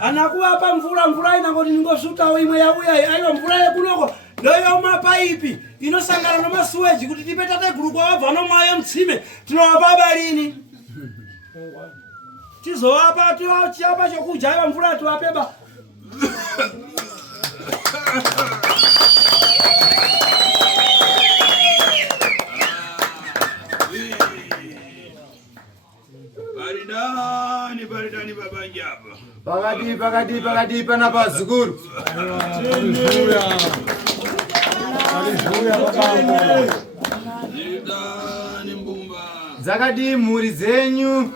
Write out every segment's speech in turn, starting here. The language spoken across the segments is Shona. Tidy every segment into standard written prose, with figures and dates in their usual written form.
anakuwa hapa mvula inangoti ningosuka imwe yauya ayo mvula yekunoko ndoyo mapaipi inosangana nomasuweji kuti tipeta tegulu kwa wabva nomwayo mtsime tinowapaba lini tizowapa tiwachapa chokudya iwa mvula tiwapeba baridani baba njaba pakati pana pazukuru zakati mhuri zenyu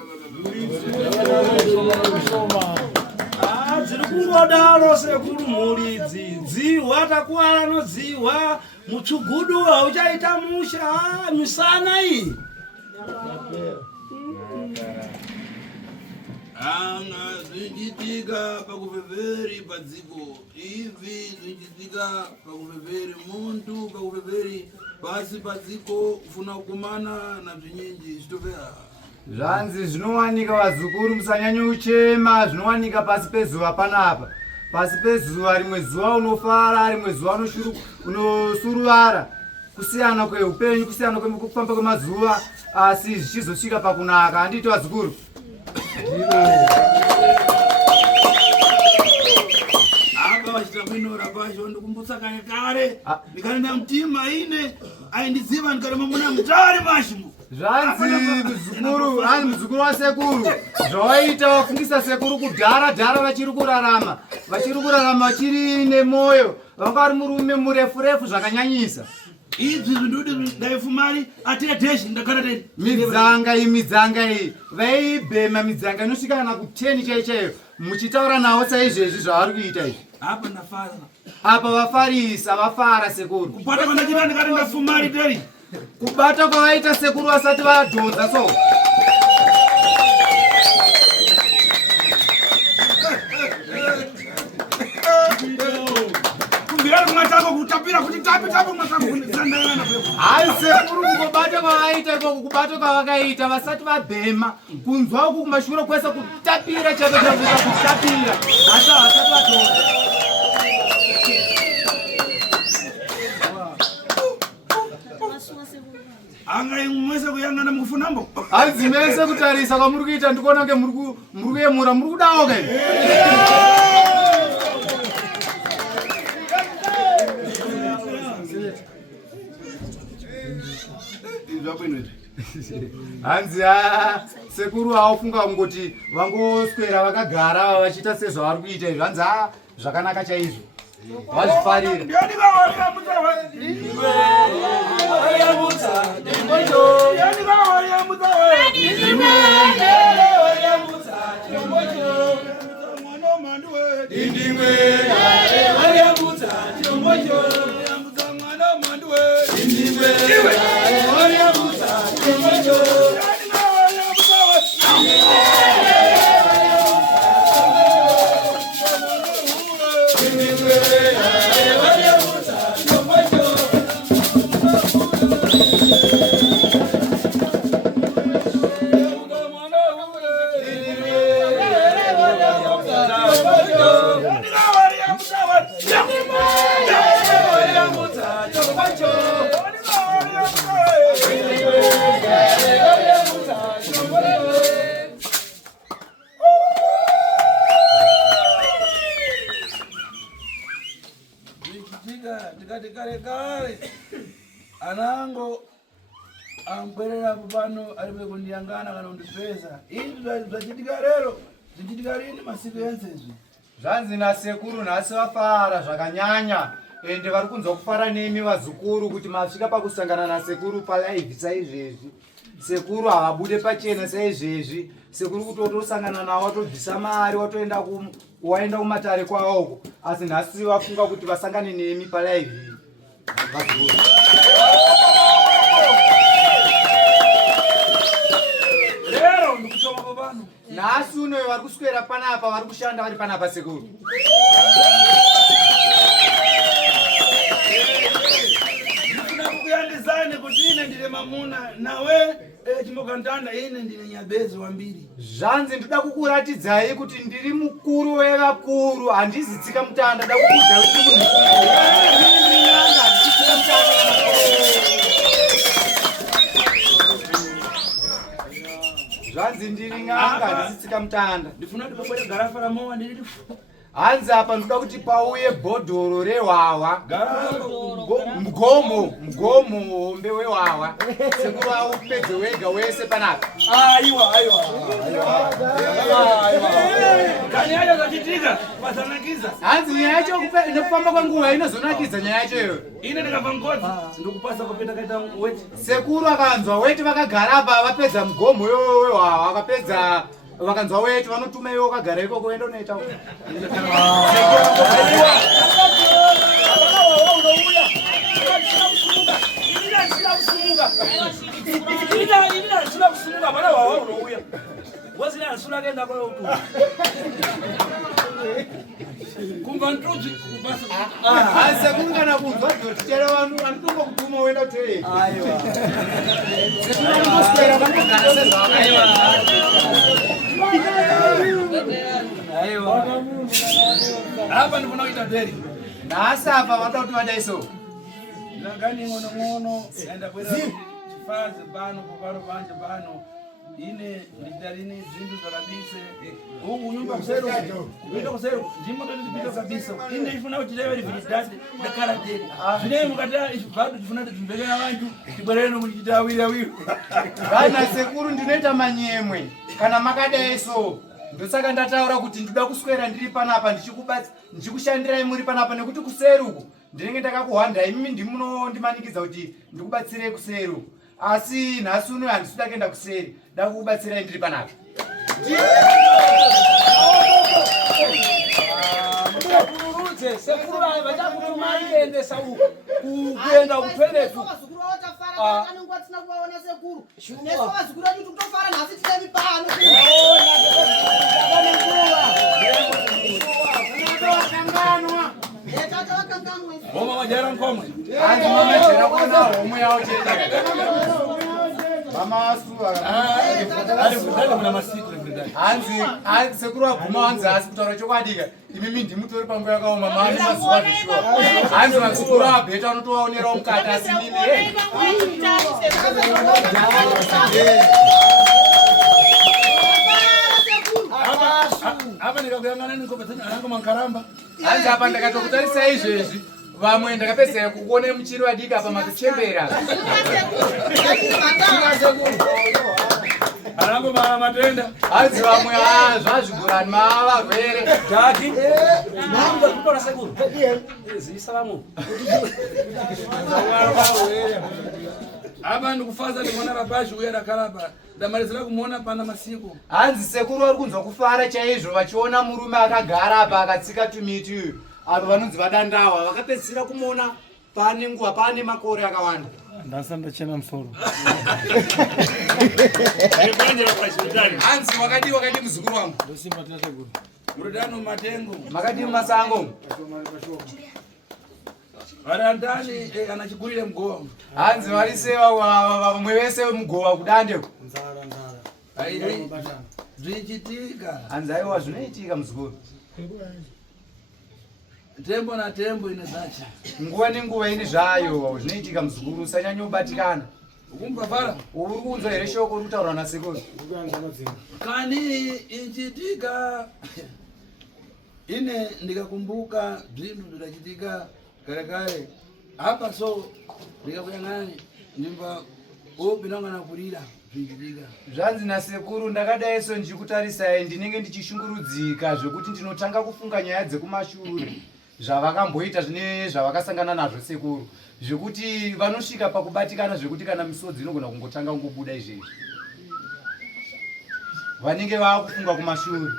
kungodalo sekuru mulidzi dziwa takuwala nodziwa mutsugudu auchaita musha misana iyi anga zvinchitika pakupeperi padziko ivi zvinchitika pakupeperi muntu pakupeperi pasi padziko kufuna kukumana na zvinyinji zvitopera zvanzi zvinowanika vazukuru musanyanya uchema zvinowanika pasi pezuva panapa pasi pezuva rimwe zuva unofara rimwe zuva unosuruvara kusiyana kweupenyu kusiyana kwekufamba kwemazuva asi zvichizosvika pakunaka handiti vazukuru apa vachita kuinora pasho ndikumbutsa kare kare ndikaenda mutima ine aindiziva ndikarema muna mutare mashimu zvanzi muzukuru wasekuru zvawaita wafungisa sekuru kudhara vachiri kurarama vachiri nemoyo vanga vari murume murefu zvakanyanyisa idzi zvindudi ndaifumari ateteshi ndakana teni midzanga iyi vaibhema midzanga inosvika kana ku10 chaiyo muchitaura navo saizvezvi zvavari kuita izvi apa ndafara apa vafarisa vafara sekuru kupata kwandachita ndikati ndafumari teri kubata kwavaita sekuru vasati vadhonza so hai sekuru kungobata kwavaita ikoko kubata kwavakaita vasati vabhema kunzwa uku kumashure kwese kutapira chaitokuita kutapira asi havasati vadhonza anga imwese kuyangana mukufunambo hanzi mese kutarisa kwamuri kuita ndikuona kunge muri kuyemura muri kudawo kai hanzi sekuru haufunga kungoti vangoswera vakagara vachiita sezvavari kuita izvi hanzi zvakanaka chaizvo vazvifarira ndikati kare anango ambwerera pano aripe kundiyangana kana kundipesa izvi zvachitika lero zvichitika rini masiku ense izvi zvanzi nasekuru nhasi vafara zvakanyanya ende vari kunzwa kufara nemi vazukuru kuti masvika pakusangana nasekuru palaivhi saizvezvi sekuru havabude pachena saizvezvi sekuru kuti watosangana navo watobvisa mari waenda kumatare kwavoko asi nhasi vafunga kuti vasangane nemi palaivhi vazukuru lero ndikushoma pano nhasi unoyo vari kuswera panapa vari kushanda vari panapa sekuru kuyandizane kuti ine ndine mamuna nawe chimokandanda ine ndine nyabezi wambiri zvanzi ndoda kukuratidzai kuti ndiri mukuru wevakuru handizitsika mutanda ndoda kukuudzai kuti zvanzi ndiri n'anga handizitsika mutanda ndifuna kuti pabwere garafa ramowa ndiri hanzi apa ndoda kuti pauye bhodhoro rehwahwa mugomo hombe wehwahwa sekuru aupedze wega wese panapa aiwa kani yacho zachitika pasanakiza hanzi nyaya yacho inokufamba kwenguva inozonakidza nyaya yacho iyoyo ine ndikabva ngodzi ndikupasa kupeta kaita weti sekuru akanzwa weti vakagara apa vapedza mugomo wehwahwa vakapedza vakanzwa wetu vanotuma iwe wakagara ikoko uenda unoita Sekuru kana kunzwa tichera vanhu anotonga kutuma uenda kutoilet Hapa ndivyo naita deri. nhasi apa vanoda kuti vadaiso Ndangani ngono enda kwera chifaze bano kuparo panje bano ine ndidarini zvindu zvakabise uku nyumba kusero kupita kusero ndimo ndipita kabisa ine ifuna kuti leve rividade ndakara deri zvine mukata bado tifuna timbekera vantu tibwerere nokuchita awiri vana sekuru ndinoita manyemwe kana makadaiso ndosaka ndataura kuti ndoda kuswera ndiri panapa ndichikushandirai muri panapa nekuti kuseri uku ndinenge ndakakuhwandai mimi ndimunondimanikidza kuti ndikubatsirei kuseri uku asi nhasi uno handisida kuenda kuseri nda kukubatsirai ndiri panapa kuenda kutoiletu Mama majara mkomwe. hanzi mamajera kuona homwe yavo chete mamasu hanzi sekuru vabvuma hanzi asi kutaura chokwadi imimi ndimutori panguva yakaoma mani mazuva zveshuwa hanzi masekuru abheta unotovaonerawo mukati asi mimi Hapa nikakuyangana nikopetanya anango mankaramba. hanzi apa ndakatokutarisa izvezvi vamwe ndakapedzera kukuone muchiri wadiki apa matochembera Anango matenda. hanzi vamwe zvazvigurani mavarwere Jaki, namba kutora sekuru. Salamu. Hapa ndikufaza ndikuona rabashi uya rakaraba. Ndamalizira kumuona pana masiku. hanzi sekuru vari kunzwa kufara chaizvo vachiona murume akagara apa akatsika tumiti avo vanonzi vadandawa vakapedzisira kumuona pane nguva pane makore akawanda Ndasanda chena msoro. hanzi wakadi muzukuru wangu Murodano matengo. makadi mumasango Varandani anachigurire mgowa. hanzi varise vamwe vese mugova kudande Ai zvichitika. hanzi aiwa zvinoitika muzukuru Tembo na tembo ine zacha. nguva nenguva ine zvayo zvinoitika muzukuru usanyanya kubatikana Ukumbavara. uri kunzwa here shoko uri kutaurwa nasekuru Kani ichitika. Ine ndikakumbuka zvinhu zvakachitika kare hapa so ndikakuyang'ana ndimva opinangana kurira zvichitika. zvanzi nasekuru ndakadaiso ndichikutarisai ndinenge ndichishungurudzika zvekuti ndinotanga kufunga nyaya dzekumashure zvavakamboita zvine zvavakasangana nazvo sekuru zvekuti vanosvika pakubatikana zvekuti kana misodzi inogona kungotanga kungobuda izvezvi vanenge vaakufunga kumashure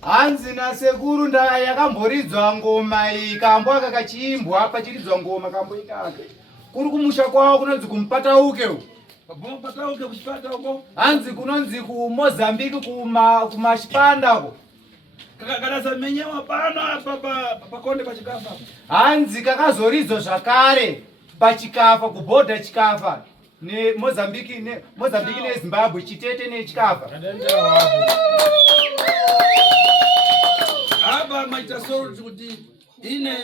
hanzi nasekuru yakamboridzwa ngoma iyi kambo aka kachiimbwa pachiridzwa ngoma kambo ikaka kuri kumusha kwavo kunonzi kumupatauke hanzi kunonzi kumozambiki kumashipandako hanzi kakazoridzwa zvakare pachikafa kubhodha chikafa neMozambique neZimbabwe chitete nechikabva. Apa maita soro kuti ine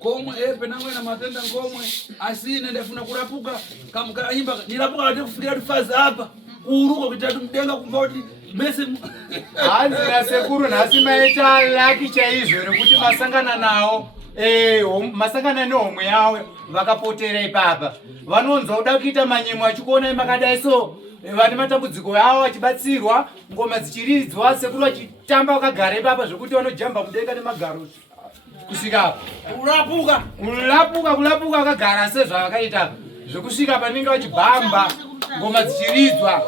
komwe epe nangwe na matenda ngomwe asine ndafuna kurapuka kamkaimba nirapuka ati kufikira tufaza hapa kuruko kuti mdenga kumboti mese hanzi nasekuru nhasi maita laki chaizvo rekuti masangana nawo masangana nehomwe yawo vakapotera ipapa vanonzwa kuda kuita manyemo achikuona makadai so vane matambudziko yavo vachibatsirwa ngoma dzichiridzwa sekuru vachitamba vakagara ipapa zvekuti vanojamba mudenga nemagaro kusvika kulapuka vakagara sezvavakaita zvekusvika panenge vachibhamba ngoma dzichiridzwa.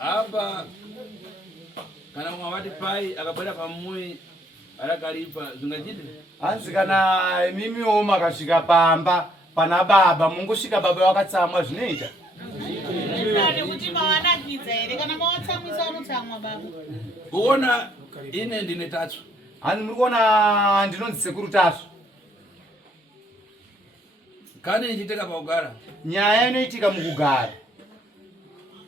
Apa kana mwavati pai akabwera pamui arakalipa zvingachite hanzi kana mimiwo makasvika pamba pana baba mungosvika baba vakatsamwa zvinoita kuti mawanakidza here kana mawatsamwisa vanotsamwa baba kuona ine ndine tatsva hanzi muri kuona ndinonzi sekuru tatsva kane ichitika pakugara nyaya inoitika mukugara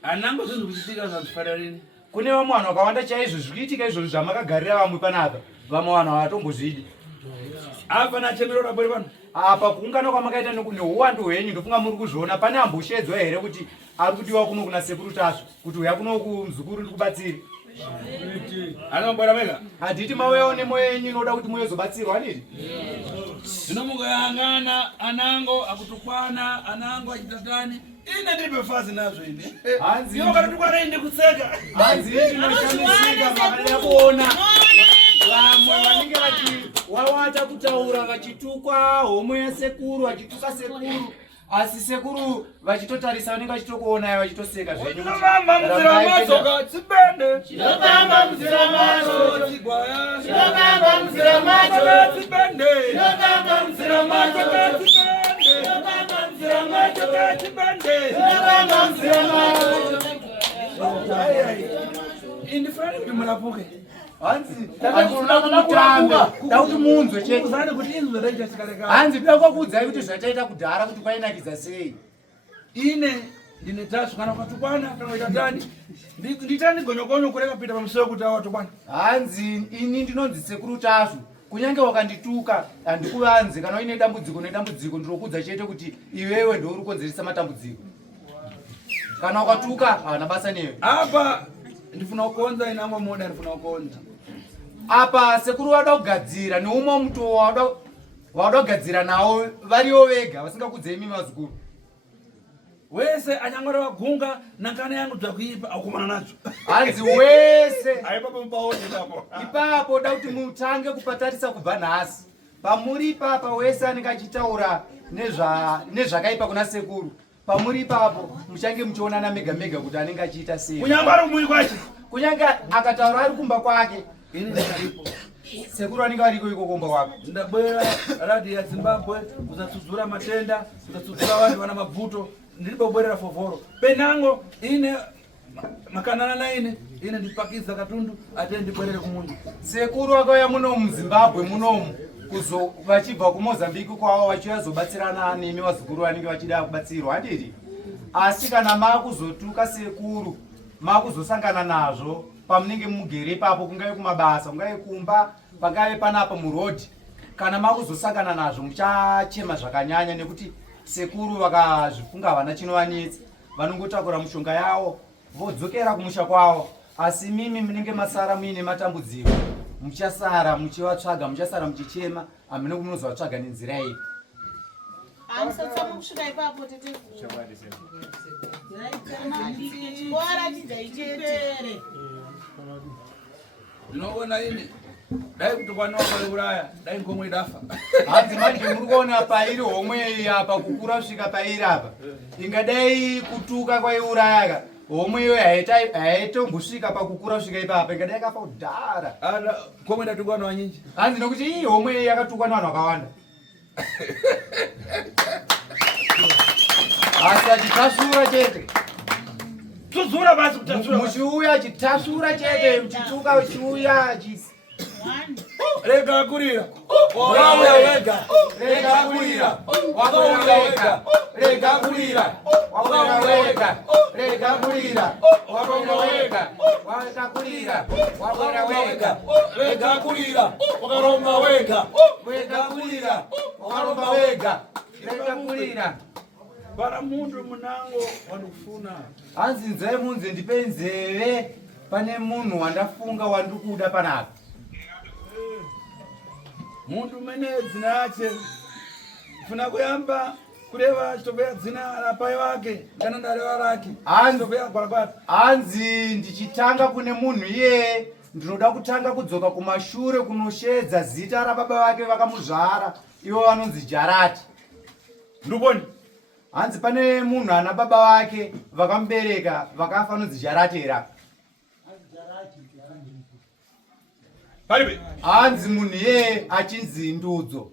anango zvinhu kuchitika zvanzifara rini kune vamwe vanhu vakawanda chaizvo zvikuitika izvozvo zvamakagarira vamwe panapa vamwe vanhu havatombozvidi apa nachemero rabwere vanhu apa kuungana kwamakaita neuwandu hwenyu ndofunga muri kuzviona pane amboshedzwa here kuti ari kudiwa kuno kuna sekuru tatsva kuti uya kuno kumuzukuru ndikubatsiri anambwera mega handiti mauyawo nemoyo yenyu inoda kuti muyozobatsirwa handiti zvino mukayangana anango akutukwana anango achitatani ine ndiri pefazi nazvo ine hanzi ivo katotukwana inde kuseka hanzi ndinoshamisika makada kuona vamwe vanenge vawata kutaura vachitukwa homwe yasekuru vachituka sekuru asi sekuru vachitotarisa vanenge vachitokuonai vachitoseka zvenyu chinovamba muzira macho chibende chinovamba muzira macho chigwaya chinovamba muzira macho chibende chinovamba muzira macho chibende chinovamba muzira macho chibende chinovamba muzira macho indifani kuti murapuke hanzi dauti munzwe chete kuti inzwe raichasikaleka hanzi pekwakuudzai kuti zvataita kudhara kuti kwainakidza sei ine ndine tatsva kana ukatukwana kana kuita tani nditani gonyogonyo kureka pita pamusoro kuti awatukwana hanzi ini ndinonzi sekuru tatsva kunyange wakandituka handikuvanzi kana uine dambudziko nedambudziko ndirokuudza chete kuti iwewe ndouri konzeresa matambudziko kana ukatuka hana basa newe apa ndifuna kukonza inangwa moda ndifuna kukonza apa sekuru vada kugadzira neumwe muto wada kugadzira nawo variwo vega vasingakudzei mimi vazukuru wese anyangwara vagunga nakana yangu dzakuipa akumana nadzo hanzi wese aipapo mubaonekapo ipapo da kuti mutange kupatarisa kubva nhasi pamuri ipapa wese anenge achitaura nezvakaipa kuna sekuru pamuri ipapo muchange muchionana mega mega kuti anenge achiita sei kunyangwara kumui kwacho kunyange akataura ari kumba kwake ini ndikaripo sekuru anenge ariko iko kumba kwake ndabwera radhi ya Zimbabwe kuzatsudzura matenda kuzatsudzura vanhu vana mabvuto ndiripo kubwerera fovhoro penango ine makanana naine ine ndipakiza katundu ate ndibwerere kumundu sekuru akauya muno muZimbabwe munomu vachibva kuMozambique kwavo vachiyazobatsirana nemi vazukuru vanenge vachida kubatsirwa handiti asi kana makuzotuka sekuru makuzosangana nazvo pamunenge mugere ipapo kungave kumabasa kungave kumba pangave panapa murodhi kana makuzosangana nazvo muchachema zvakanyanya nekuti sekuru vakazvifunga havana chinovanetsa vanongotakura mushonga yavo vodzokera kumusha kwavo asi mimi munenge masara muine matambudziko muchasara muchivatsvaga muchasara muchichema hamene kumunozovatsvaga nenzira ipi hamusatsama kusvika ipapo tete waratidza ichetere ndinoona ini dai kuti kwana wakauraya dai ngomwe idafa hanzi manje muri kuona pairi homwe iyi apa kukura kusvika pairi apa ingadai kutuka kwaiurayaka homwe iyoyo haitombosvika pakukura kusvika ipapa ingadai kafa kudhara ngomwe ndatukwa vanhu vanyinji hanzi nokuti iyi homwe iyi yakatukwa nevanhu vakawanda asi achitasura chete tudzura basi kutasura muchiuya achitasura chete muchituka uchiuya rega kurira wauya wega rega kurira wauya wega rega kurira wauya wega rega kurira wauya wega wauya kurira wauya wega rega kurira wakaromba wega rega kurira wakaromba wega rega kurira para mundu munango wanufuna hanzi nzee munze ndipe nzeve pane munhu wandafunga wandikuda panapa mundu mene dzina ache funa kuyamba kureva chitobveya dzina rapai wake kana ndareva rake chitobveya gwarakwata hanzi ndichitanga kune munhu iye ndinoda kutanga kudzoka kumashure kunoshedza zita rababa vake vakamuzvara ivo vanonzi Jarati. nduboni hanzi pane munhu ana baba vake vakamubereka vakafa anonzi Jarati era palibe hanzi munhu iye achinzi Ndudzo.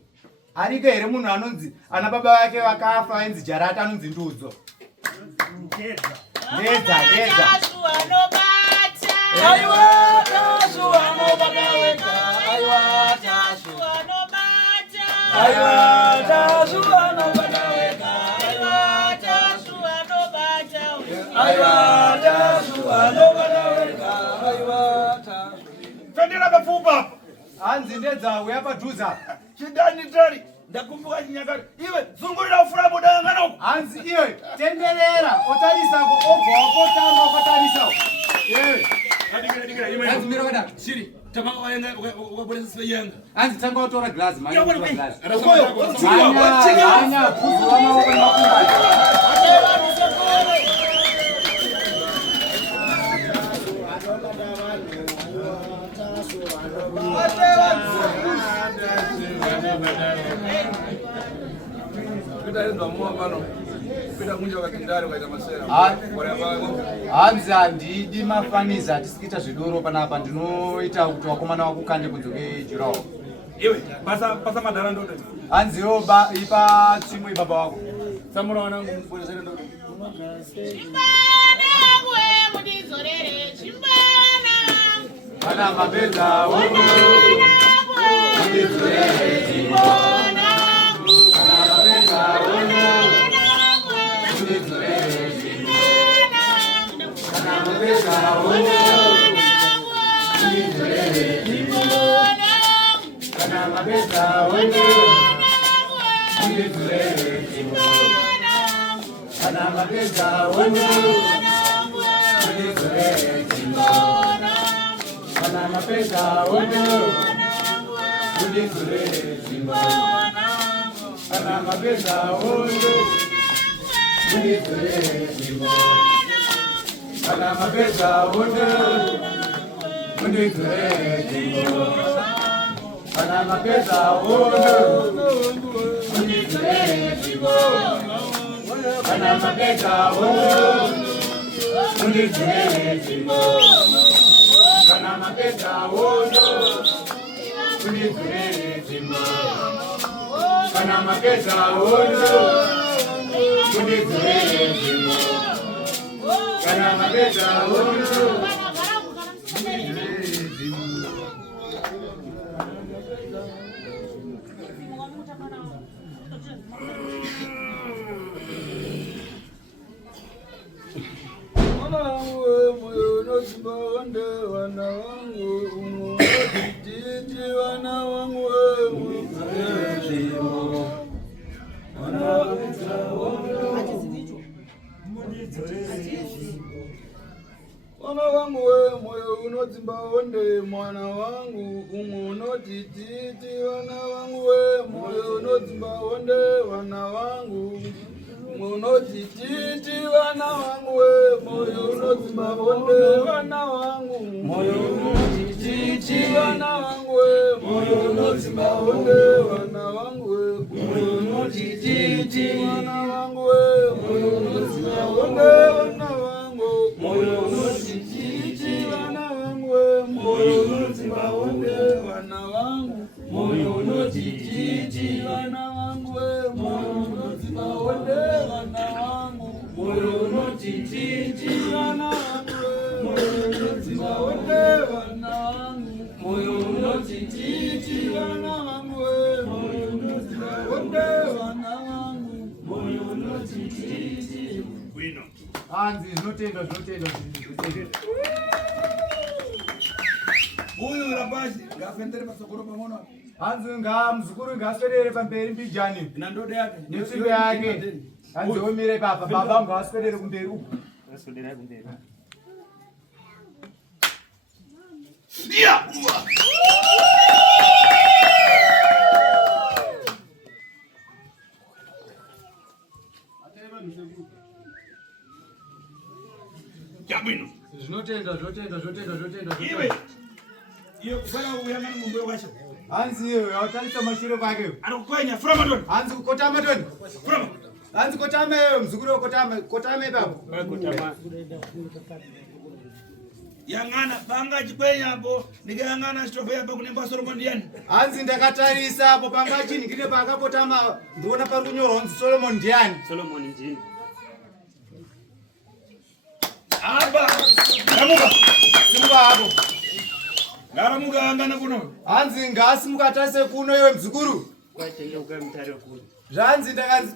Ariko here munhu anonzi ana baba vake vakafa ainzi Jarati anonzi Ndudzo. Ndedza Aiwa tasu anobata wega aiwa tasu aiwa tasu anobata wega aiwa tasu aiwa tasu anobata wega aiwa tasu tandira pafupa hanzi ndedza uya padhuza chidani tari ndakumbuka chinyakare iwe zungulira ufura budanga noko hanzi iwe tenderera otarisako obva wakotanga wakatarisao iwe hanzi mira kada siri tamaka wayenga ukabonesa siyenga hanzi tanga watora glass manya ukoyo manya bhuzu wamaoko nemakumbati hanzi handidi mafaniza hatisikiita zvidoro panapa ndinoita kuti wakomana wakukande kudzoke jurawo iwe pasa madhara ndodo hanzi yo ipa tsimwe baba wako samura wanangu mbonezere ndodo kana mabeza uno Mwana wangu we moyo unodzimba onde mwana wangu umunotititi wana wangu we moyo unodzimba onde wana wangu umunotititi wana wangu we moyo unodzimba onde wana wangu moyo unotititi wana wangu we moyo unodzimba onde wana wangu we moyo unotititi wana wangu we moyo unodzimba onde wana wangu moyo unotititi wana wangu we moyo unodzimba onde wana wangu moyo unotititi wana wangu we moyo unodzimba onde wana wangu moyo unotititi wana wangu we moyo unodzimba hanzi zvinotendwa. Uyu rapashi ngafendere pasokoro pamona. Hanzi muzukuru ngaswedere pamberi mbijani. Nandode yake. Netsvimbo yake. Hanzi omire papa. Baba ngaswedere kumberi uko. Aswedera kumberi. Yeah. Jamino. Zvinotendwa. Iwe. Iyo kufana uyangana mumbe washo. Hanzi iyo yatarisa mashure kwake. Anokwenya fura madoni. Hanzi kotama doni. Fura. Hanzi kotama muzukuru kotama ipapo. Kotama. Yangana panga chikwenya hapo nikayangana strofe hapa kunemba Solomon Ndiani. Hanzi ndakatarisa hapo panga chini kile pakapotama ndiona pari kunyorwa kunzi Solomon Ndiani. Solomon Njini. Aba. Ramuka. Simuka hapo. Ngaramuka angana kuno. Hanzi ngasimuka tarise kuno iwe mzukuru. Kwacha ile ukamtare kuno. Zvanzi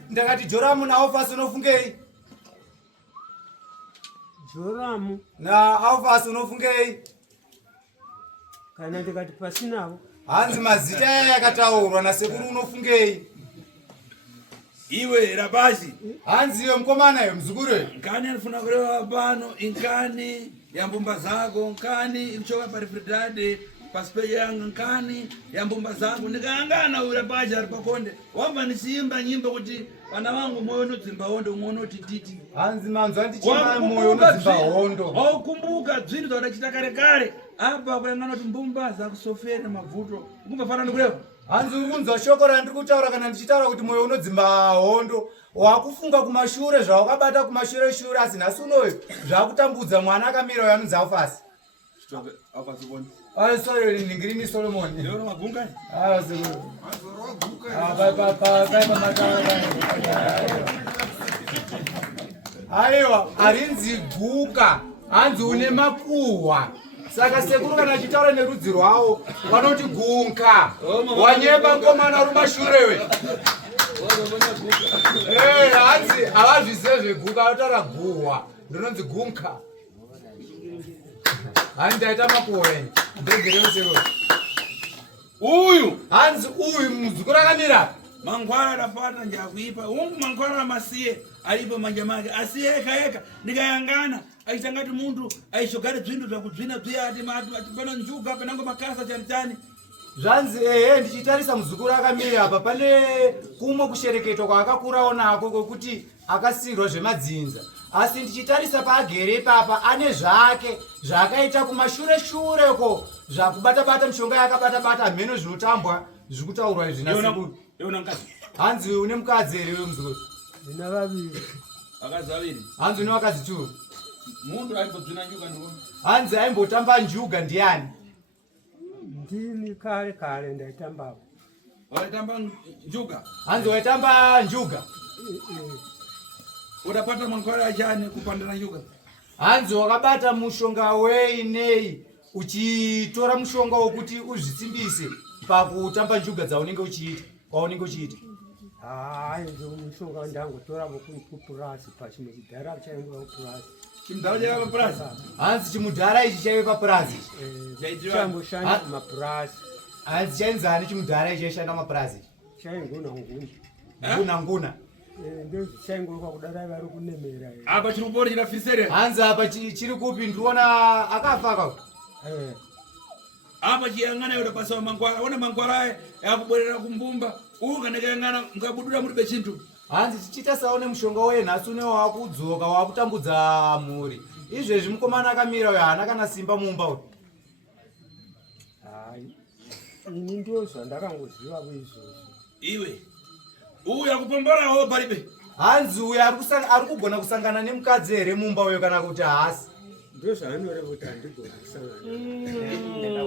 ndakati Joramu na Ofasi unofungei? Joramu na Ofasi unofungei? kana ndikati pasinawo. Hanzi mazita yakataurwa na sekuru unofungei? Iwe rabashi. Hanzi iwe mkomana iwe mzukuru. Nkani anifuna kulewa pano inkani ya mbumba zako nkani ilichoka parifridade paspeje yangu nkani ya mbumba zangu nikaangana ule baja alipakonde wamba nisimba nyimbo kuti wana wangu moyo unodzimba hondo umwe unotititi. Hanzi manzwa ndichima moyo unodzimba hondo. Wakumbuka dzvinhu zvaudachita kare kare apa kuyangana kuti mbumba zakusofere mavuto kumbafanana kulewa. Hanzi ukunzwa shoko randiri kutaura kana ndichitaura kuti moyo unodzimba hondo. Wakufunga kumashure zvawakabata kumashure shure asi nhasi unoyo zvakutambudza mwana akamira uyo anonzi Ofasi. Stroke Ofasi boni. Sorry ndingirini Solomon. Ndio magunga. Sekuru. Aiwa, arinzi guka, hanzi une mapuhwa. Saka sekuru kana achitaura nerudzi rwawo, vanoti gunka. Wanyeba ngomana rumashurewe. Hanzi havazvizive zveguka, vataura guhwa. Ndinonzi gunka. Hanzi ndaita mapuhwa enye. Ndegereo sekuru. Uyu Hanzi uyu muzukuru akamira. Mangwara anapata njakuipa. Ungu mangwara masiye alipo manja make. Asiye eka nikayangana. Aitangati muntu aishogare zvintu zvakudzvina zviya ati pana njuga panango makasa chani. Zvanzi ndichitarisa muzukuru akamira apa pane kumwe kushereketwa kwaakakurawo nako kwekuti akasirwa zvemadzinza. Asi ndichitarisa paagere ipapa ane zvake zvakaita kumashure ko zvakubata mishonga yakabata mheno zvinotambwa zvikutaurwa izvi nasekuru. Yona mkazi. Hanzi une mukadzi here iwe muzukuru? Ndina vaviri. Vakazi vaviri. Hanzi une vakazi tu? Mundu aimbobvina njuga ndiona. Hanzi aimbotamba njuga ndiani? Ndini kare ndaitambawo. Waitamba njuga. Hanzi waitamba njuga? Udapata mangwara achane kupandana njuga. Hanzi wakabata mushonga wei nei uchitora mushonga wokuti uzvisimbise pakutamba njuga dzaunenge uchiita kwaunenge uchiita? Hayi mushonga ndangotora kupurasi pachimwe chidhara chainge kupurasi. Chimudhara chaiva papurazi. Hanzi chimudhara ichi chaive papurazi. Changoshanda kumapurasi. Hanzi chainzani chimudhara ichi chaishanda mapurazi? Nguna. Ndozvichaingorwa kudara vari kunemera. Apa chiri kupori chirafisere. Hanzi apa chiri kupi ndiriona akafa ka. Apa chiyangana yoda pasawa mangwara. Ona mangwara yakuborera kumbumba. Uyu kanekayangana mukabudura muri bechintu. Hanzi tichita saone mushonga wenhasi une wakudzoka wakutambudza mhuri. Izvezvi mukomana akamira uyo haana kana simba mumba uyu. Hayi. Ini ndozvandakangoziva izvozvo. Iwe. Uyu akupomborawo paribe. Hanzi uyu ari kugona kusangana nemukadzi here mumba uyo kana kuti haasi? Ndozvaanoreva kuti handigoni kusangana.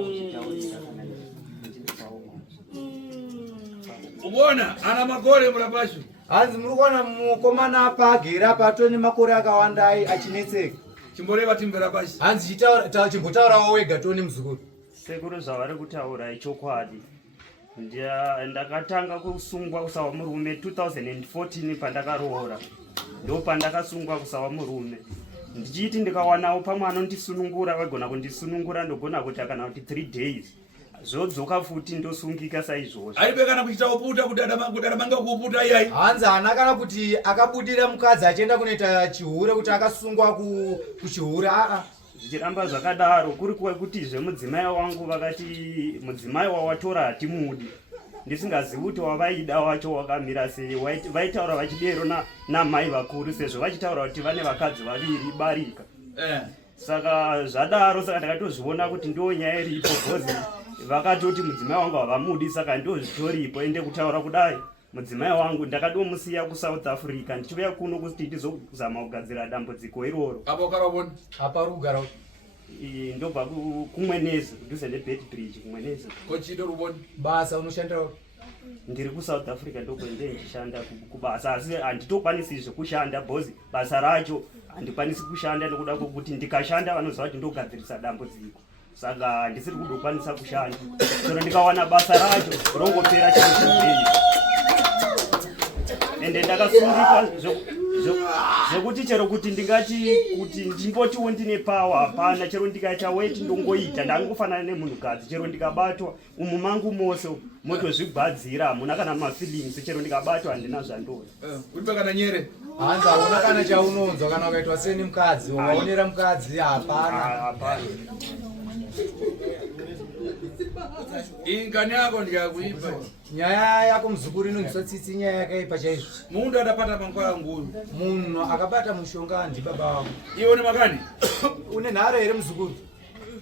Ubona ana makore murapashu. Hanzi muri kuona mukomana apa agere apa atone makore akawanda achinetseka. Chimboreva timbera pashi. Hanzi chimbotaurawo wega tone muzukuru. Sekuru zvavari kutaura ichokwadi. Ndakatanga kusungwa kusawa murume 2014 pandakaroora. Ndo pandakasungwa kusawa murume. ndichiti ndikawanawo pamwe anondisunungura vagona kundisunungura ndogona kuita kana kuti 3 days zvodzoka futi ndosungika saizvozvo. Aibe kana kuchita uputa kuti adamanga kuuputa iyai. Hanzi hana kana kuti akabudira mukadzi achienda kunoita chihure kuti akasungwa kuchihure zvichiramba zvakadaro kuri kwekutizve mudzimai wangu vakati mudzimai wawatora hatimudi ndisingazivi kuti wavaida wacho wakamira sei. Vaitaura vachidero namai vakuru sezvo vachitaura kuti vane vakadzi vaviri barika. Saka zvadaro saka ndakatozviona kuti ndo nyaya iripo bhozi vakatoti mudzimai wangu havamudi saka ndo zvitoripo ende kutaura kudai mudzimai wangu ndakadomusiya kuSouth Africa ndichiuya kuno kuti ndizozama kugadzira dambudziko iroro. Apa rugara ndobva kumwenezi kudhuze neBedbridge kumwenezi. Kochido ruboni basa unoshanda ndiri kuSouth Africa ndokwende ndichishanda kubasa asi handitokwanisizve kushanda bhozi basa racho handikwanisi kushanda nekuda kwokuti ndikashanda vanoziva kuti ndogadzirisa dambudziko saka handisiri kudokwanisa kushanda soro ndikawana basa racho rongopera chii ende ndakasungika zvekuti chero kuti ndingati kuti ndimbotiwo ndine pawa hapana chero ndikaita weti ndongoita ndangofanana nemunhukadzi chero ndikabatwa umu mangu mose motozvigwadzira hamuna kana mafeelings chero ndikabatwa handina zvandori. Uribe kana nyere hanzi hauna kana chaunonzwa kana ukaitwa seni mukadzi ukaonera mukadzi hapana. ingani yako ndikakuipa nyaya yako muzukuru inonzwa tsitsi nyaya yakaipa chaizvo. mundu adapata mankwaya nguyu munhu akabata mushonga ndibaba wangu. iwe une makani une nharo here muzukuru?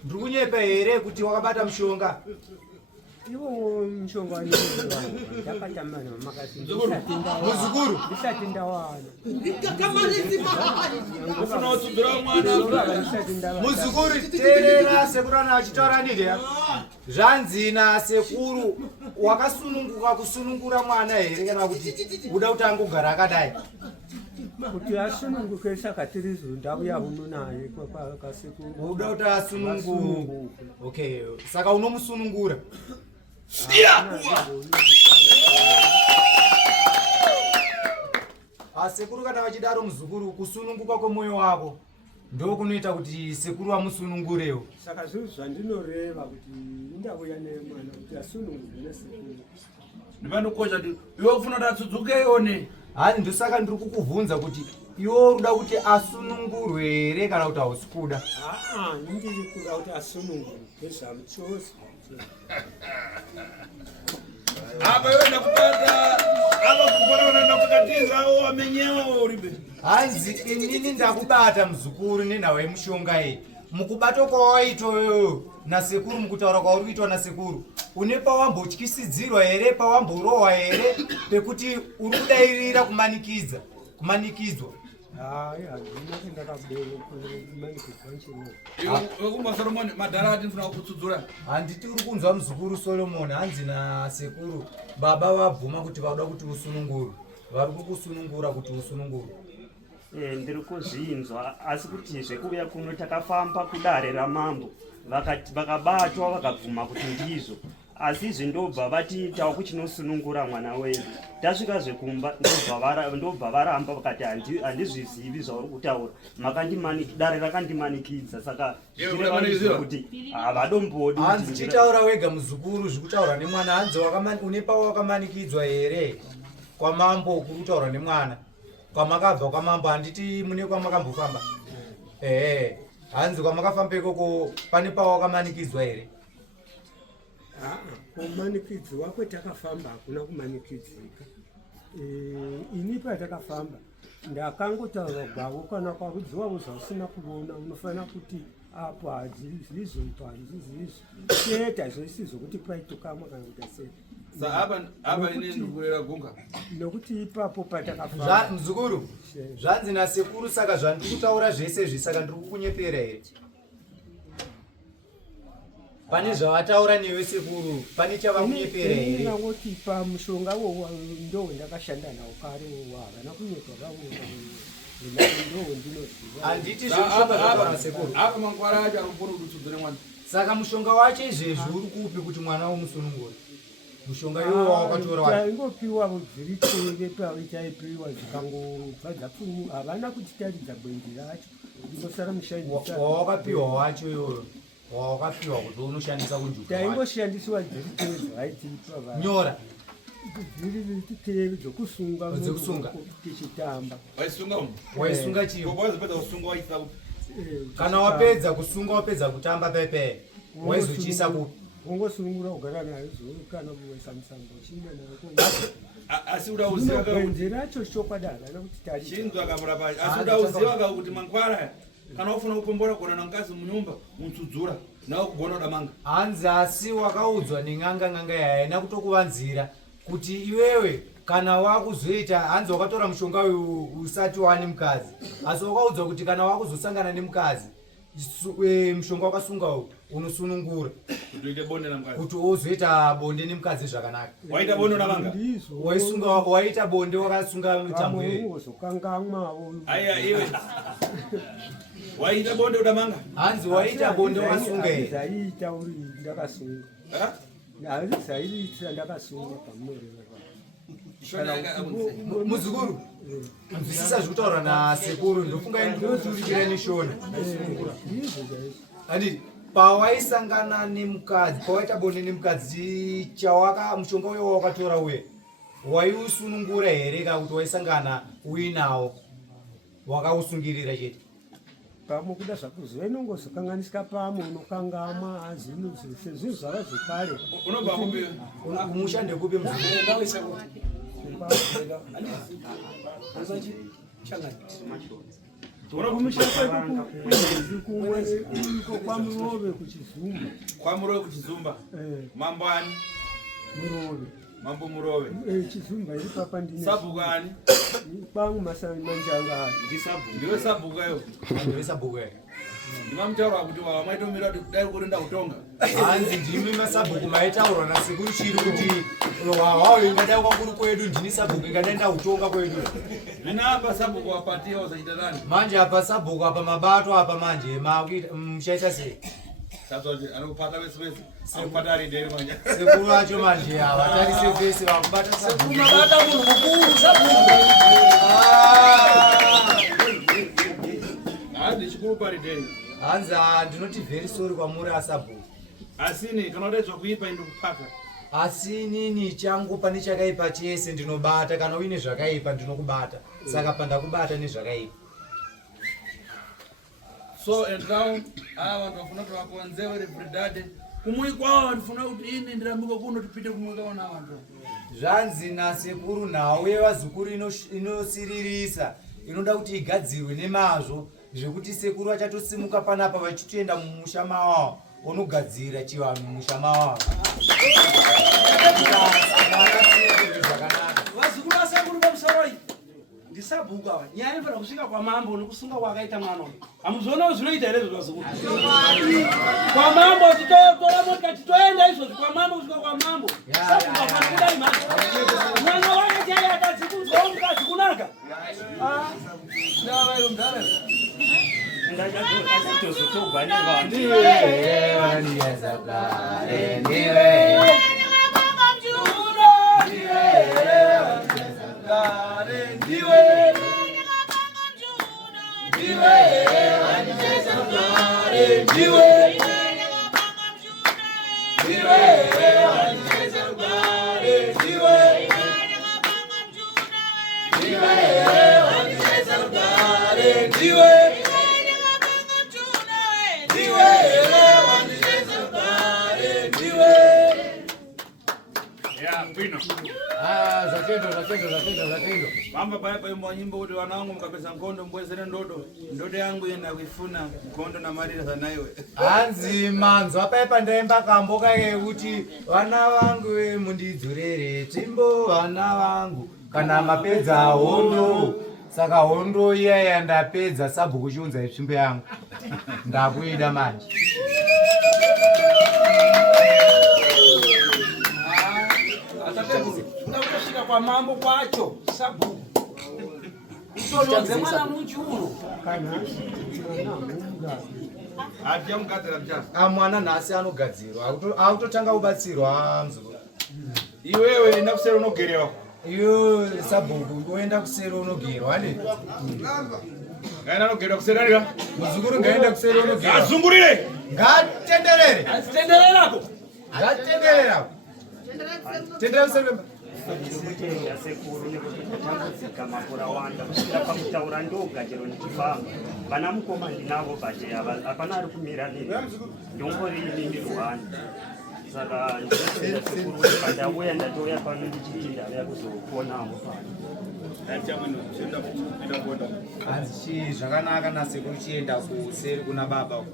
ndiri kunyepa here kuti wakabata mushonga? iwo mushonga ndakatamana muzukuru ndisati ndawana ufuna utsudzura mwana muzukuru teerera sekuru ana achitaura nidya zvanzi nasekuru wakasununguka kusunungura mwana here kana kuti uda kuti angogara akadai? kuti asununguke saka tirizo ndauya uno naye kasekuru uda kuti asununguke. Okay, saka unomusunungura? Sekuru kana vachidaro muzukuru kusununguka kwemwoyo wako ndokunoita kuti sekuru amusunungurewo. saka zvinhu zvandinoreva kuti ndauya nemwana kuti asununguke nesekuru. ndivanokosha kuti iwe ufuna kuti atsudzuke ione hani ndosaka ndiri kukubvunza kuti iwe uda kuti asunungurwe here kana kuti hausi kuda? ndiri kuda kuti asununguke zvamuchosi. apa iwe ndakubata apa kupana unaenda kukatiza wamenyewa uribe hanzi inini ndakubata muzukuru nenhau yemushonga iyi mukubata kwawaitoyo nasekuru mukutaura kwauri kuitwa nasekuru une pawambotyisidzirwa here pawamborohwa here pekuti uri kudairira kumanikidzwa? wekumba Solomoni madhara ati ndifuna kutsudzura handiti uri kunzwa muzukuru Solomoni hanzi nasekuru baba vabvuma kuti vauda kuti usunungurwe vari kukusunungura kuti usunungurwe. Ndiri kuzvinzwa asi kuti zvekuuya kuno takafamba kudare ramambo vakabatwa vakabvuma kuti ndizvo asi zvindobva vatiitawo kuchinosunungura mwana wedu tasvika zvekumba ndobva varamba vakati handizvizivi zvauri kutaura dare rakandimanikidza saka kuti havadombodi. hanzi chitaura wega muzukuru zvikutaura nemwana hanzi une pawo wakamanikidzwa here kwamambo kuri kutaura nemwana kwamakabva kwamambo handiti mune kwamakambofamba? hanzi kwamakafamba ikoko pane pawo wakamanikidzwa here? kumanikidziwa kwetakafamba hakuna kumanikidzika. ini patakafamba ndakangotaura gwavo kana kwakudziwa uzasina kuona unofanira kuti apo hadzizizvo cheta zvesizo kuti paitokamwa kana kuita sei. apa ine ndikurera gunga nokuti ipapo patakafamba muzukuru zvanzi nasekuru saka zvandiri kutaura zvese zvisaka ndiri kukunyepera here? pane zvavataura newe sekuru pane chavakunyepera here? nangoti pamushonga ndo ndakashanda nawo kare havana kunyepa ndo ndinoziva. handiti zvemushonga zvataura sekuru apa mankwara acho arikufuna kuti utsudzure mwana saka mushonga wacho izvezvi uri kupi kuti mwana umusunungure? mushonga iwo wakatora wapi taingopiwa dziri pave taipiwa dzikangobva dzapfumu havana kutitaridza bwendi racho ndinosara mushandisa wawakapiwa wacho iwoyo wawakapiwa kuti unoshandisa kunjuka taingoshandisiwa dziri tezo haitipa nyora dziri titeve dzokusunga Dzokusunga. tichitamba waisunga chiyo wazopedza kusunga waisa kana wapedza kusunga wapedza kutamba pepe waizochiisa kupi ungosungura kugara nayo zuru kana kuwesa musango china nako asi uda uziva bwenzi racho chokwadi havana kuti tari chinzwa akamurapa asi uda uziva kuti mangwara kana ufuna kupombora kuona nangazi munyumba muntsudzura nawe kugona udamanga hanzi asi wakaudzwa neng'anga yaina kutokuvanzira kuti iwewe kana wakuzoita hanzi wakatora mushonga uyu usati wani mukadzi asi wakaudzwa kuti kana wakuzosangana nemukadzi mushonga wakasunga uyu unosunungura kuti uite bonde namukadzi kuti uzoita bonde nemukadzi zvakanaka waita bonde unamanga waita bonde wakasunga mitambo uzokangamwawo aya iwe waita bonde udamanga hanzi waita bonde wakasunga here zaiita uri ndakasunga zaiita ndakasunga pamureva muzukuru nzwisisa zvekutaura nasekuru ndofunga ndikuturikira neshona andi pawaisangana nemukadzi pawaita bonde nemukadzi chawaka mushonga uyo wakatora uye waiusunungura here kana kuti waisangana uinawo wakausungirira chete pamwe kuda zvakuziva inongozokanganisika pamwe unokangama zvinhu zvava zvekare unobva kupi umushande kupi muzukuru kwamurove kuchizumba kwamurove kuchizumba mambwani murove mambo murove chizumba iri papa ndine sabhukani kwangu manjanga ndiwe sabhukayo ndiwe sabhuku yake ndimamutaura kuti wamaitomira kuti dai kurinda kutonga hanzi ndimi masabhuku maitaurwa nasekuru chiri kuti wawawo ingadai kwakuri kwedu ndini sabhuku ingadai ndautonga kwedu zvina apa sabhuku wapatiya uzaita nani manje apa sabhuku apa mabato apa manje muchaita sei sabzati anokupata vese vese anokupata ari deri manje sekuru vacho manje havatarise vese vakubata sabhuku mabata munhu mukuru sabhuku handi chikuru pari deri hanzi ndinoti very sorry kwamuri asabhuku asini kana udaidzwa kuipa indikupata asi inini changu pane chakaipa chese ndinobata kana uine zvakaipa ndinokubata saka pandakubata nezvakaipa so and now ava vantu vafuna kuti vakonzewe refridade kumwe kwavo vandifuna kuti ini ndirambiko kuno tipinde kumwe kaona vantu zvanzi nasekuru nhau yevazukuru inosiririsa inoda kuti igadzirwe nemazvo zvekuti sekuru vachatosimuka panapa vachitoenda mumusha mawavo unogadzira chivanhu mumusha mawavo vazukuru vasekuru pamusoro iyi ndisabhuku ava nyaya inofanira kusvika kwamambo nokusunga kwakaita mwana uyu hamuzvionawo zvinoita here izvo vazukuru kwamambo titotora motika titoenda izvozvi kwamambo kusvika kwamambo sabhuku afana kudai mhaka mwana wake chai akadzikudzawo mukadzi kunaka ndavairo mudhara zvatendo vamba paya paimba nyimbo kuti vana vangu mukapedza nkhondo mbwezere ndodo yangu yenda kuifuna nkhondo namarira zanaiwe hanzi manzwa paipa ndaimba kambo kake kuti vana vangu mundidzorere tsvimbo vana vangu kana mapedza hondo saka hondo iya yandapedza sabhuku chiunza itsvimbo yangu ndakuida manje kutosvika kwamambo kwacho sabhuku utonodze mwana muchiuro hati yamugadzira mchasa amwana nhasi anogadzirwa akutotanga kubatsirwa mzukuru iwewe ndakusera unogerewa iyo sabhuku ngoenda kusero unogerwa ane ngaenda nogerwa kuserarira muzukuru ngaenda kusero unogerwa azungurire ngatenderere azitendererako ngatenderera tendera kusero ndikutenda sekuru nekuti tatambudzika makore awanda kusvika pakutaura ndoga chero ndichifamba vana mukoma ndinavo bate hapana ari kumira neni ndongori ini ndirwani saka ndinotenda sekuru kuti pandauya ndatouya pano ndichiti ndauya kuzoponawo pano hanzi chii zvakanaka nasekuru chienda kuseri kuna baba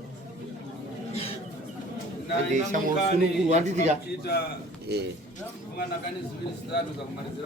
sunungurwa nditika mwana kane ziviri zitatu za kumalizira